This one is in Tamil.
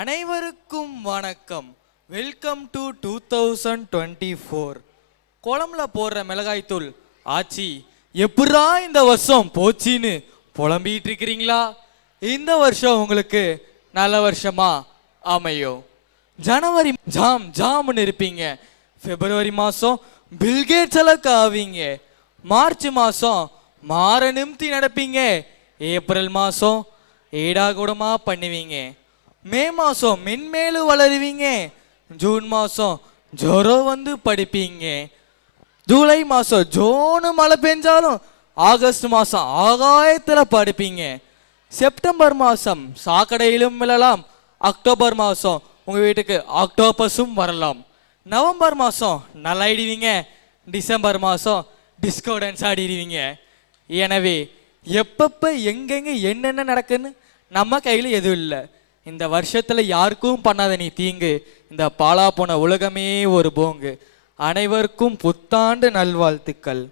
அனைவருக்கும் வணக்கம். Welcome to 2024. குழம்புல போடுற மிளகாய் தூள் ஆச்சி எப்படா இந்த வருஷம் போச்சின்னு புலம்பிட்டு இருக்கிறீங்களா? இந்த வருஷம் உங்களுக்கு நல்ல வருஷமா அமையும். ஜனவரி ஜாம் ஜாம்னு இருப்பீங்க. பிப்ரவரி மாதம் பில்கேட்ஸ் அளவுக்கு ஆவீங்க. மார்ச் மாதம் மாற நிமித்தி நடப்பீங்க. ஏப்ரல் மாதம் ஏடா கூடமா பண்ணுவீங்க. மே மாதம் மென்மேலும் வளருவீங்க. ஜூன் மாதம் ஜுரம் வந்து படிப்பீங்க. ஜூலை மாதம் ஜோனு மழை பெஞ்சாலும் ஆகஸ்ட் மாதம் ஆகாயத்தில் படிப்பீங்க. செப்டம்பர் மாதம் சாக்கடையிலும் விழலாம். அக்டோபர் மாதம் உங்கள் வீட்டுக்கு ஆக்டோபஸும் வரலாம். நவம்பர் மாதம் நல்லாயிடுவீங்க. டிசம்பர் மாதம் டிஸ்கோ டான்ஸ் ஆடிடுவீங்க. எனவே எப்பப்போ எங்கெங்கே என்னென்ன நடக்குன்னு நம்ம கையில் எதுவும் இல்லை. இந்த வருஷத்தில் யாருக்கும் பண்ணாத நீ தீங்கு, இந்த பாலா போன உலகமே ஒரு போங்கு. அனைவருக்கும் புத்தாண்டு நல்வாழ்த்துக்கள்.